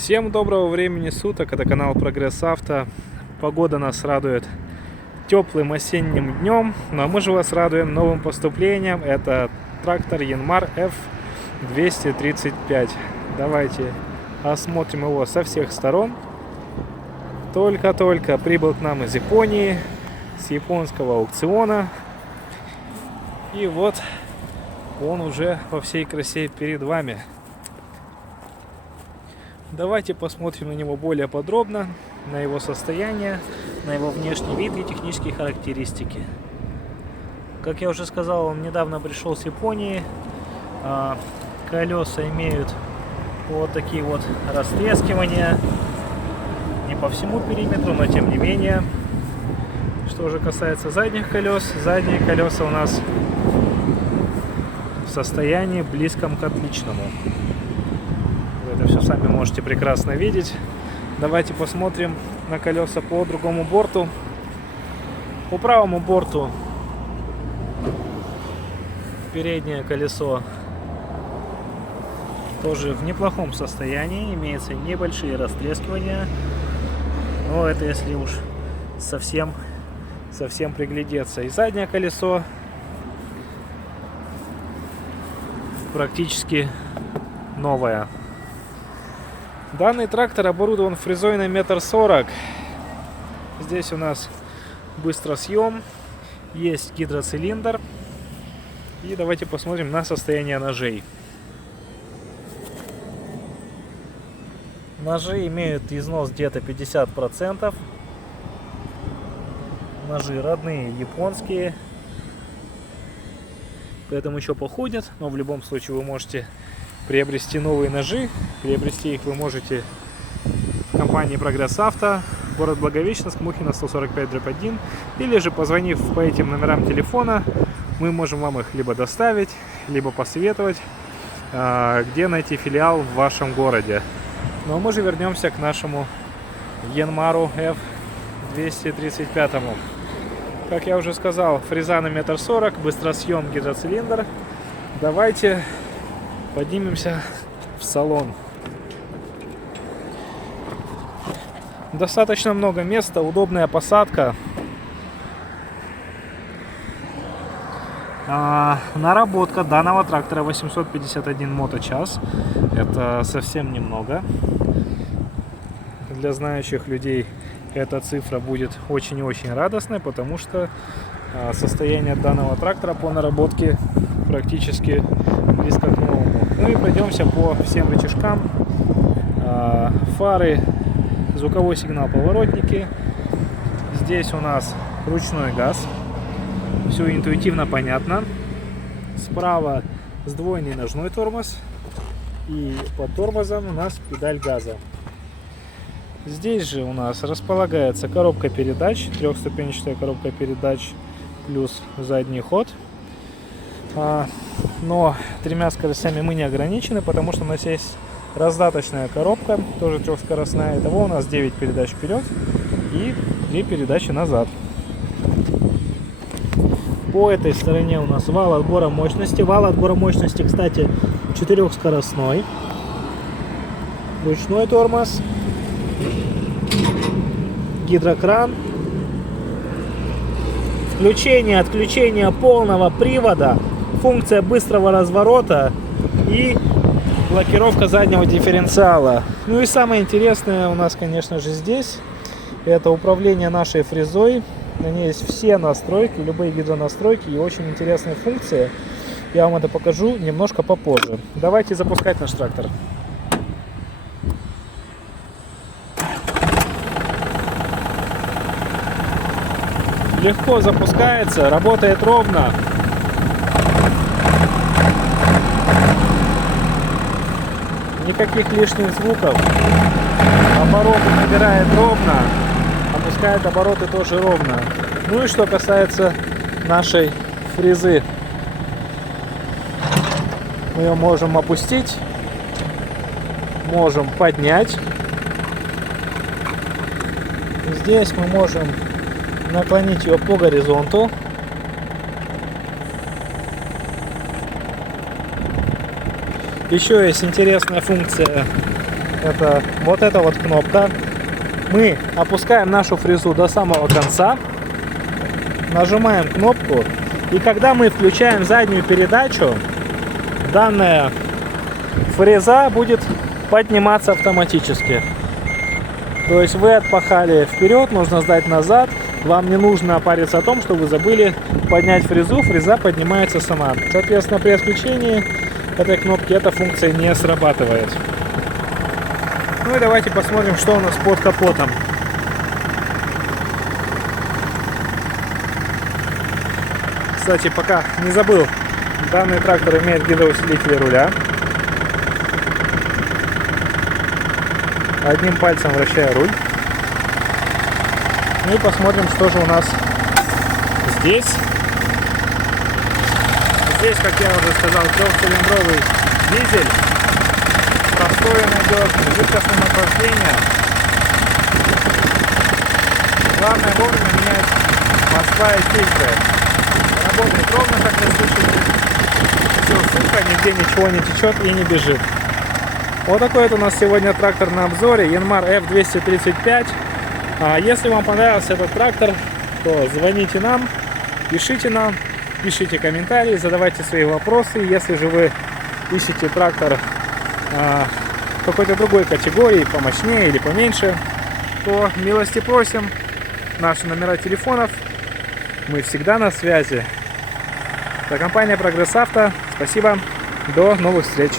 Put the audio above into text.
Всем доброго времени суток, это канал Прогресс Авто. Погода нас радует теплым осенним днем, но мы же вас радуем новым поступлением. Это трактор Yanmar F235. Давайте осмотрим его со всех сторон. Только-только прибыл к нам из Японии, с японского аукциона. И вот он уже во всей красе перед вами. Давайте посмотрим на него более подробно, на его состояние, на его внешний вид и технические характеристики. Как я уже сказал, он недавно пришел с Японии. Колеса имеют вот такие вот растрескивания. Не по всему периметру, но тем не менее. Что же касается задних колес, задние колеса у нас в состоянии близком к отличному. Вы это все сами можете прекрасно видеть. Давайте посмотрим на колеса по другому борту. По правому борту переднее колесо тоже в неплохом состоянии. Имеются небольшие растрескивания. Но это если уж совсем приглядеться. И заднее колесо практически новое. Данный трактор оборудован фрезой на 1,40 м. Здесь у нас быстросъем, есть гидроцилиндр. И давайте посмотрим на состояние ножей. Ножи имеют износ где-то 50%. Ножи родные, японские. Поэтому еще походят, но в любом случае вы можете приобрести новые ножи. Приобрести их вы можете в компании Прогресс Авто, город Благовещенск, Мухина 145/1. Или же, позвонив по этим номерам телефона, мы можем вам их либо доставить, либо посоветовать, где найти филиал в вашем городе. Но мы же вернемся к нашему Yanmar F235. Как я уже сказал, фреза на 1,40 м, быстросъем, гидроцилиндр. Давайте поднимемся в салон. Достаточно много места, удобная посадка. Наработка данного трактора 851 моточас. Это совсем немного. Для знающих людей эта цифра будет очень и очень радостной, потому что состояние данного трактора по наработке практически близко к новому. Ну и пройдемся по всем рычажкам. Фары, звуковой сигнал, поворотники. Здесь у нас ручной газ. Все интуитивно понятно. Справа сдвоенный ножной тормоз. И под тормозом у нас педаль газа. Здесь же у нас располагается коробка передач, трехступенчатая коробка передач плюс задний ход. Но тремя скоростями мы не ограничены, потому что у нас есть раздаточная коробка, тоже трехскоростная. Итого у нас 9 передач вперед и 2 передачи назад. По этой стороне у нас вал отбора мощности. Вал отбора мощности, кстати, 4-скоростной. Ручной тормоз. Гидрокран. Включение, отключение полного привода. Функция быстрого разворота и блокировка заднего дифференциала. Ну и самое интересное у нас, конечно же, здесь это управление нашей фрезой. На ней есть все настройки, любые гидронастройки и очень интересные функции. Я вам это покажу немножко попозже. Давайте запускать наш трактор. Легко запускается, работает ровно. Никаких лишних звуков. Обороты набирает ровно. Опускает обороты тоже ровно. Ну и что касается нашей фрезы. Мы ее можем опустить. Можем поднять. Здесь мы можем наклонить ее по горизонту. Еще есть интересная функция Это вот эта вот кнопка. Мы опускаем нашу фрезу до самого конца, нажимаем кнопку, и когда мы включаем заднюю передачу, данная фреза будет подниматься автоматически. То есть вы отпахали вперед, нужно сдать назад. Вам не нужно париться о том, что вы забыли поднять фрезу. Фреза поднимается сама. Соответственно, при отключении этой кнопки эта функция не срабатывает. Ну и давайте посмотрим, что у нас под капотом. Кстати, пока не забыл, данный трактор имеет гидроусилители руля. Одним пальцем вращаю руль. Ну и посмотрим, что же у нас здесь. Здесь, как я уже сказал, трехцилиндровый дизель. Простой он идет, жидкостным охлаждением. Главное вовремя менять масла и фильтры. Работает ровно, как вы слышите. Все сухо, нигде ничего не течет и не бежит. Вот такой вот у нас сегодня трактор на обзоре, Yanmar F235. Если вам понравился этот трактор, то звоните нам, пишите комментарии, задавайте свои вопросы. Если же вы ищете трактор какой-то другой категории, помощнее или поменьше, то милости просим. Наши номера телефонов, мы всегда на связи. Это компания Прогресс Авто. Спасибо, до новых встреч.